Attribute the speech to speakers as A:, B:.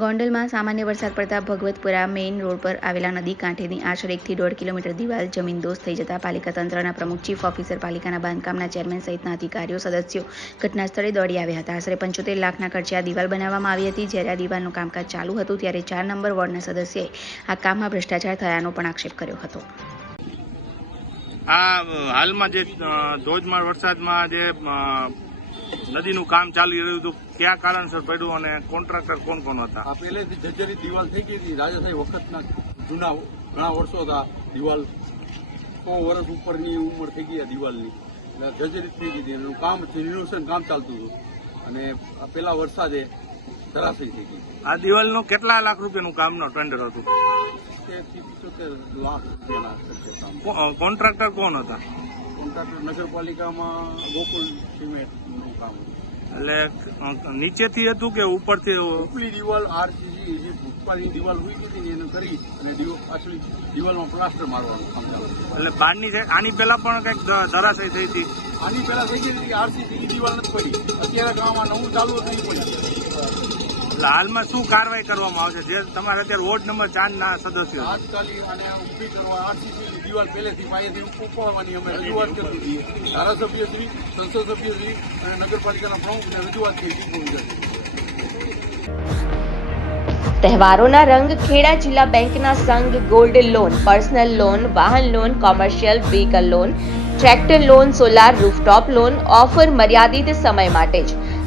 A: ગોંડલમાં સામાન્ય વરસાદ પડતા ભગવતપુરા મેઇન રોડ પર આવેલા નદી કાંઠેની આશરે એકથી દોઢ કિલોમીટર દિવાલ જમીનદોસ્ત થઈ જતા પાલિકા તંત્રના પ્રમુખ ચીફ ઓફિસર પાલિકાના બાંધકામના ચેરમેન સહિતના અધિકારીઓ સદસ્યો ઘટના સ્થળે દોડી આવ્યા હતા. આશરે પંચોતેર લાખના ખર્ચે આ દિવાલ બનાવવામાં આવી હતી. જ્યારે આ દિવાલનું કામકાજ ચાલુ હતું ત્યારે ચાર નંબર વોર્ડના સદસ્યએ આ કામમાં ભ્રષ્ટાચાર થયાનો પણ આક્ષેપ કર્યો હતો.
B: આ હાલમાં જે ધોધમાર વરસાદમાં જે નદીનું કામ ચાલી રહ્યું હતું. ક્યાં કારણસર પડ્યું અને કોન્ટ્રાક્ટર કોણ કોણ હતા?
C: આ પહેલેથી જર્જરિત દિવાલ થઈ ગઈ હતી. રાજાશાહી વખતના જૂના ઘણા વર્ષો હતા દિવાલ. સો વર્ષ ઉપરની ઉંમર થઈ ગઈ દિવાલની. એટલે જર્જરિત થઈ ગઈ હતી. એનું કામ રિનોવેશન કામ ચાલતું હતું. અને આ પેલા વરસાદે ધરાશયી થઈ ગઈ.
B: આ દિવાલનું કેટલા લાખ રૂપિયાનું કામનો ટેન્ડર હતું?
C: લાખ
B: કોન્ટ્રાક્ટર કોણ હતા?
C: કોન્ટ્રાક્ટર નગરપાલિકામાં ગોકુલ સિમેન્ટનું કામ
B: એટલે નીચેથી હતું કે ઉપરથી
C: ઉપલી દિવાલ આરસીસી જે ભૂતકાળની દિવાલ હોય ગઈ હતી એને કરી અને પાછળી દિવાલમાં પ્લાસ્ટર મારવાનું કામ ચાલુ
B: એટલે બહારની સાઈડ આની પહેલા પણ કંઈક ધરાશય થઈ હતી?
C: આની પેલા થઈ ગઈ હતી આરસીસીની દિવાલ નથી પડી. અત્યારે ગામમાં નવું ચાલુ નહીં ઈ પડી
B: એટલે હાલમાં શું કાર્યવાહી કરવામાં આવશે? જે તમારે અત્યારે વોર્ડ નંબર ચાર ના સદસ્યો છે.
C: તાત્કાલિક અને ઊભી કરવા આરસીસી ની દિવાલ પહેલેથી પાયેથી ઉપાડવાની અમે રજૂઆત કરી હતી ધારાસભ્ય સંસદ સભ્ય અને નગરપાલિકાના પ્રમુખને રજૂઆત કરી
D: તહેવારોના રંગ ખેડા જિલ્લા બેંકના સંઘ ગોલ્ડ લોન પર્સનલ લોન વાહન loan commercial vehicle loan tractor loan solar rooftop loan offer મર્યાદિત સમય માટે જ.